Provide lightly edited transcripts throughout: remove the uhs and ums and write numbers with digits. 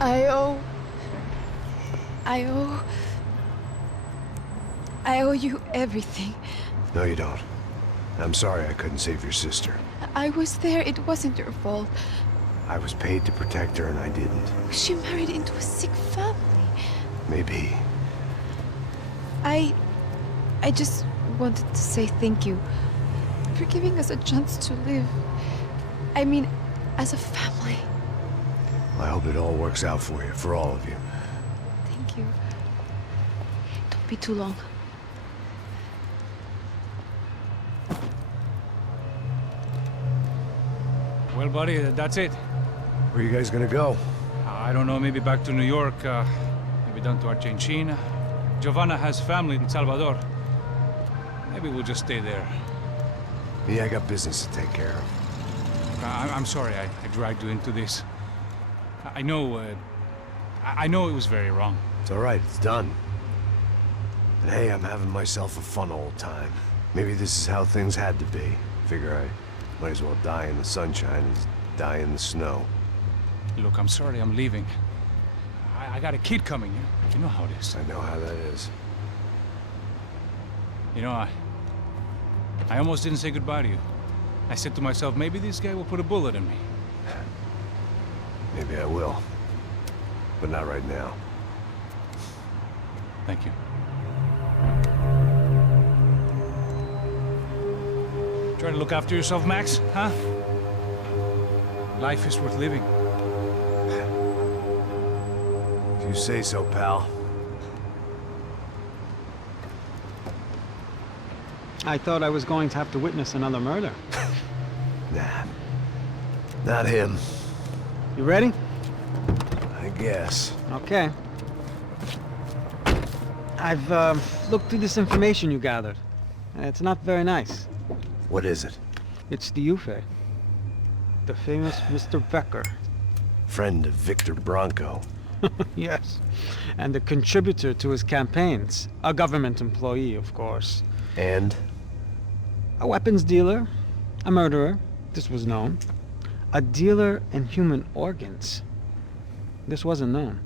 I owe... I owe... I owe you everything. No, you don't. I'm sorry I couldn't save your sister. I was there. It wasn't your fault. I was paid to protect her and I didn't. She married into a sick family. Maybe. I just wanted to say thank you for giving us a chance to live. I mean, as a family. I hope it all works out for you, for all of you. Thank you. Don't be too long. Well, buddy, that's it. Where are you guys gonna go? I don't know, maybe back to New York, maybe down to Argentina. Giovanna has family in Salvador. Maybe we'll just stay there. Me, I got business to take care of. I'm sorry I dragged you into this. I know it was very wrong. It's all right, it's done. And hey, I'm having myself a fun old time. Maybe this is how things had to be. Figure I might as well die in the sunshine as die in the snow. Look, I'm sorry I'm leaving. I got a kid coming. You know how it is. I know how that is. You know, I almost didn't say goodbye to you. I said to myself, maybe this guy will put a bullet in me. Maybe I will. But not right now. Thank you. Try to look after yourself, Max, huh? Life is worth living. If you say so, pal. I thought I was going to have to witness another murder. Nah. Not him. You ready? I guess. Okay. I've looked through this information you gathered. It's not very nice. What is it? It's the Ufe. The famous Mr. Becker. Friend of Victor Bronco. Yes. And a contributor to his campaigns. A government employee, of course. And? A weapons dealer. A murderer. This was known. A dealer in human organs. This wasn't known.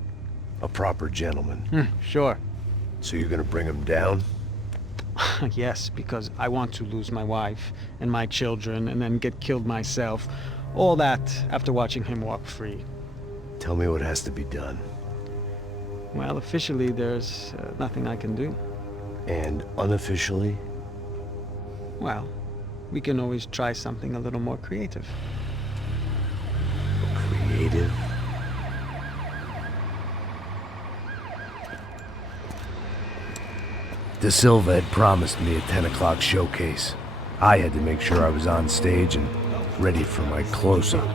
A proper gentleman. Sure. So you're gonna bring him down? Yes, because I want to lose my wife and my children and then get killed myself. All that after watching him walk free. Tell me what has to be done. Well, officially there's nothing I can do. And unofficially? Well, we can always try something a little more creative. Creative? De Silva had promised me a 10 o'clock showcase. I had to make sure I was on stage and ready for my close-up.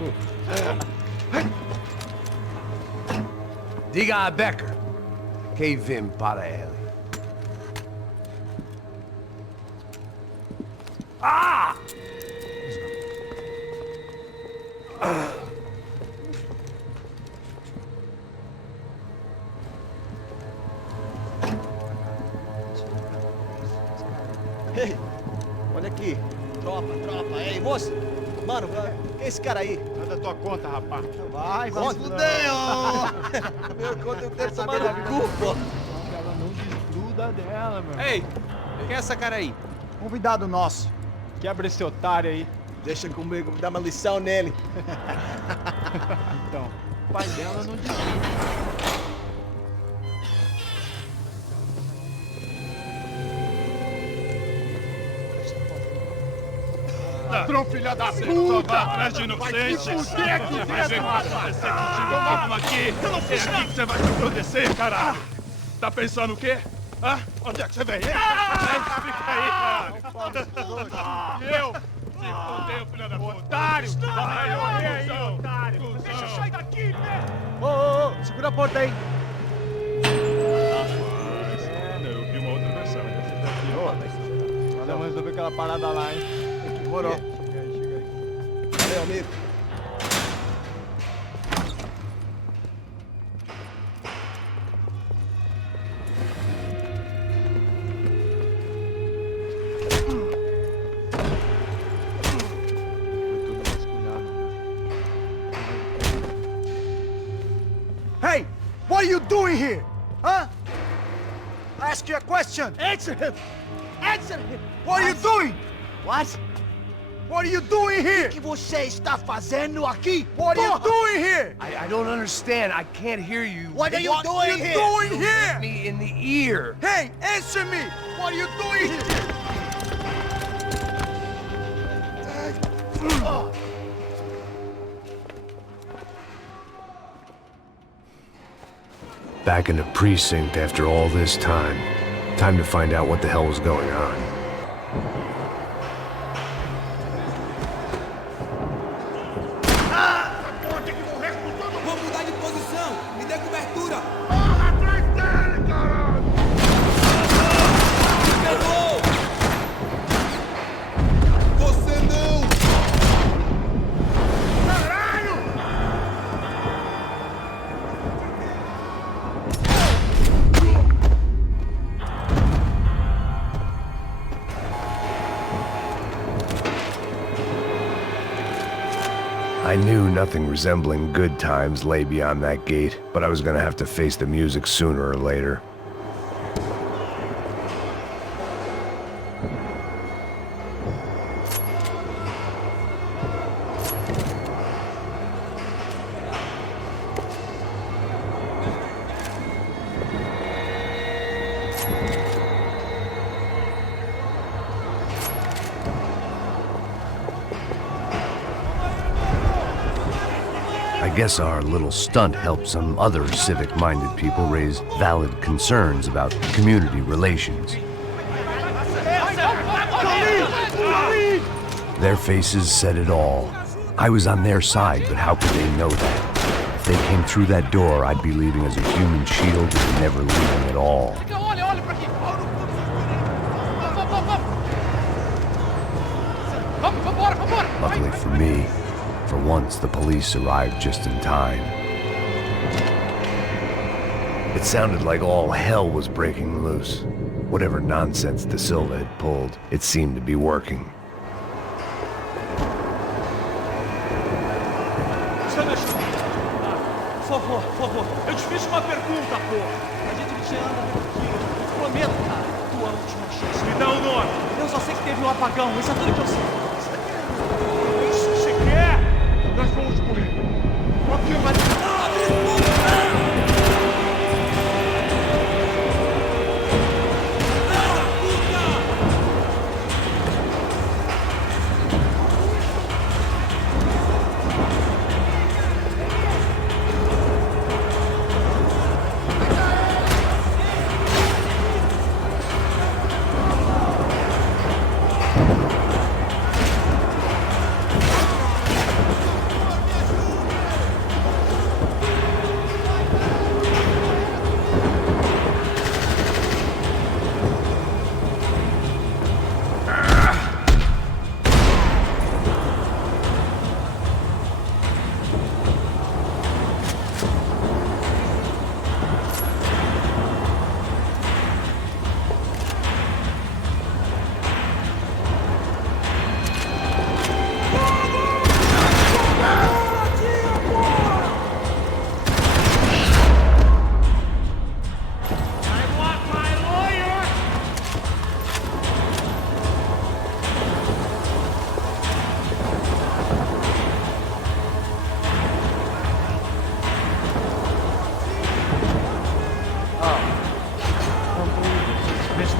Diga a Becker. Que vim para ele. Ah! Ei, olha aqui. Tropa. Ei, moço. Mano, quem é esse cara aí? Manda tua conta, rapaz. Vai se fuder, Meu conta eu quero saber do cu, pô. Ela não desgruda dela, meu. Ei, quem é essa cara aí? Convidado nosso. Quebra esse otário aí. Deixa comigo, me dá uma lição nele. Então, o pai dela não desgruda. Ladrão, filha da puta! Vai atrás de inocente! Vai se fuder aqui dentro, rapaz! Vai acontecer contigo, vamos aqui! Eu não fiz nada! É aqui que você vai se acontecer, caralho! Tá pensando o quê? Hã? Onde é que você vem? Fica aí, caralho! Eu? Se fudeu, filha da puta! Otário! Vai morrer aí, otário! Deixa eu sair daqui, né? Ô, segura a porta aí. Eu vi uma outra versão. Vamos resolver aquela parada lá, hein? Demorou. Chega aí. Valeu, amigo. doing here? Huh? I ask you a question. Answer him! Answer him! What are you doing? What? What are you doing here? O que você está fazendo aqui? What are you doing here? I don't understand. I can't hear you. What are you doing here? You hit me in the ear. Hey, answer me! What are you doing here? Back in the precinct after all this time. Time to find out what the hell was going on. Vou mudar de posição! Me dê cobertura! Pegou! Você não! I knew nothing resembling good times lay beyond that gate, but I was gonna have to face the music sooner or later. I guess our little stunt helped some other civic-minded people raise valid concerns about community relations. Their faces said it all. I was on their side, but how could they know that? If they came through that door, I'd be leaving as a human shield and never leaving at all. Luckily for me, for once, the police arrived just in time. It sounded like all hell was breaking loose. Whatever nonsense De Silva had pulled, it seemed to be working. Por favor, eu te fiz uma pergunta, porra. A gente te anda tranquilo. Prometo, cara, tua última chance. Me dá o nome. Eu só sei que teve um apagão, isso é tudo que eu sei. Isso que você quer? Nós vamos morrer. Aqui vai...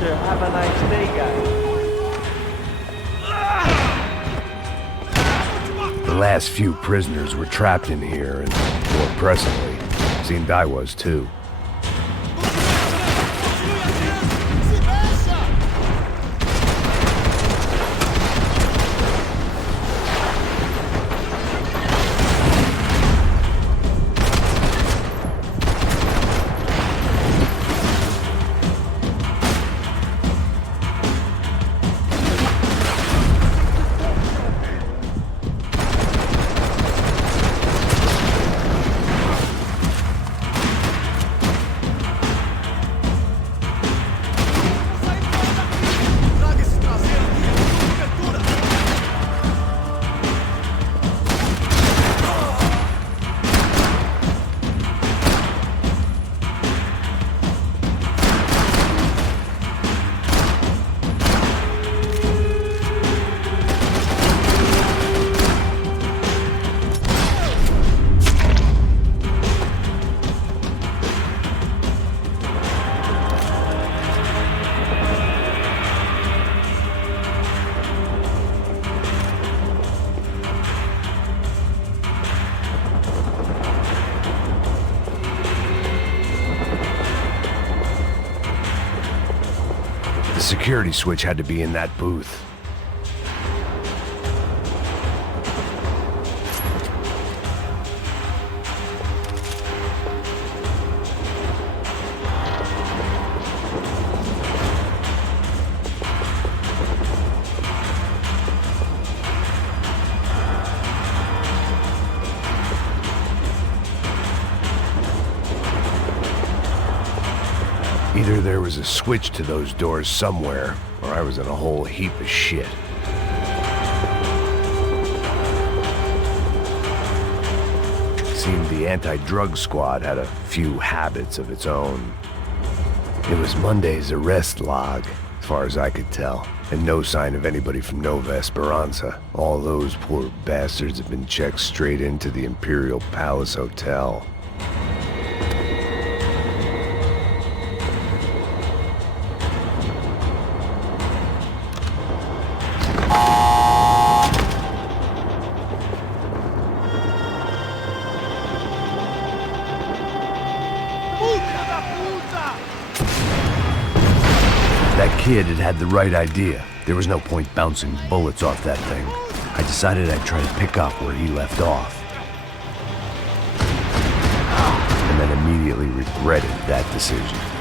Have a nice day, guys. The last few prisoners were trapped in here, and more presently, seemed I was too. security switch had to be in that booth. Either there was a switch to those doors somewhere, or I was in a whole heap of shit. Seemed the anti-drug squad had a few habits of its own. It was Monday's arrest log, as far as I could tell, and no sign of anybody from Nova Esperanza. All those poor bastards had been checked straight into the Imperial Palace Hotel. That kid had the right idea. There was no point bouncing bullets off that thing. I decided I'd try to pick up where he left off. And then immediately regretted that decision.